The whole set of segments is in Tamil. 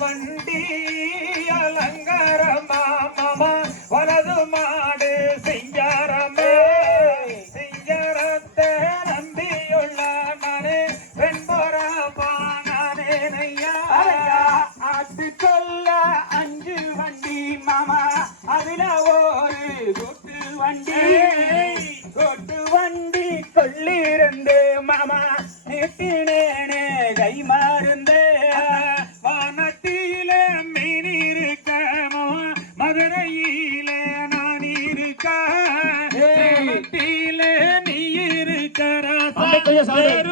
வண்டி அலங்காரமா மாமா வலது மாடு சிங்காரமே. சிங்காரத்தை நம்பியுள்ள நானே பெண்பொறப்பானையா அது சொல்ல அஞ்சு வண்டி மாமா அதுல ஒரு கொட்டு வண்டி. கொட்டு வண்டி சொல்லிருந்து மாமா நிட்டினேனே கைமா ये सारे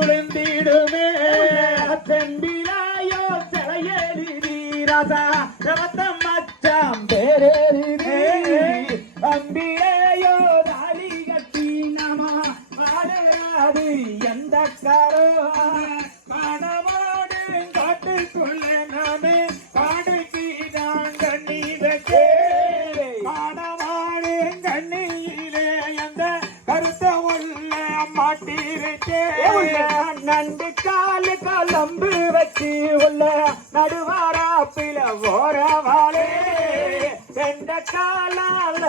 சூழ்ந்திடுமே தம்பிராயோ சிலையெழுதி ராசா ரத்த மச்சாம் பேரெழுதி அம்பியையோ தாலி கட்டி நாமா பாடுறாது எந்த காரோ. பணமோடு காட்டுக்குள்ள நாமே மாட்டிருக்கேன் நண்டு காலு கலம்பு வச்சு உள்ள நடுவாரா பில ஓரவாளே எந்த காலால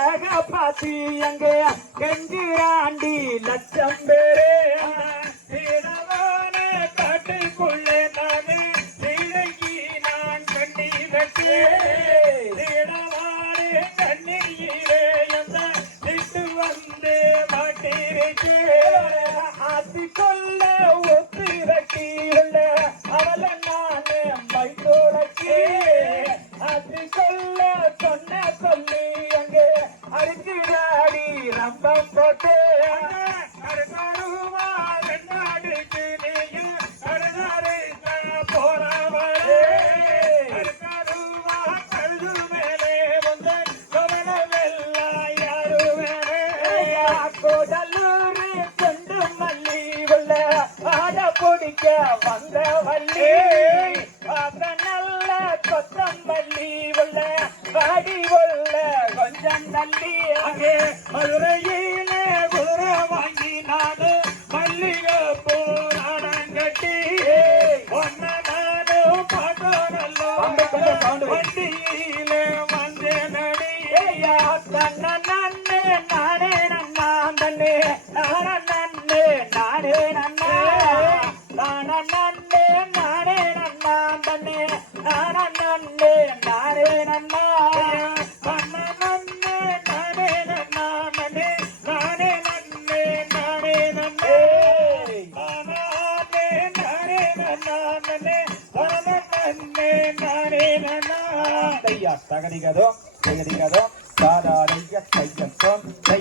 பாத்தி எங்க கெஞ்சிராண்டி லட்சம் பேரே. பிடிக்க வந்த வள்ளி பார்த்த நல்ல கொத்தம் வள்ளி உள்ள காடி உள்ள கொஞ்சம் நல்லி அங்கே. மதுரையில குதிரை வாங்கி நானு மல்லிகை போராடம் கட்டி. ஒன்ன நானு பாட்டோ நல்ல நானே நன்னா தகதிகதோ தகதிகதோ சாதாரிய தையத்தோம் தை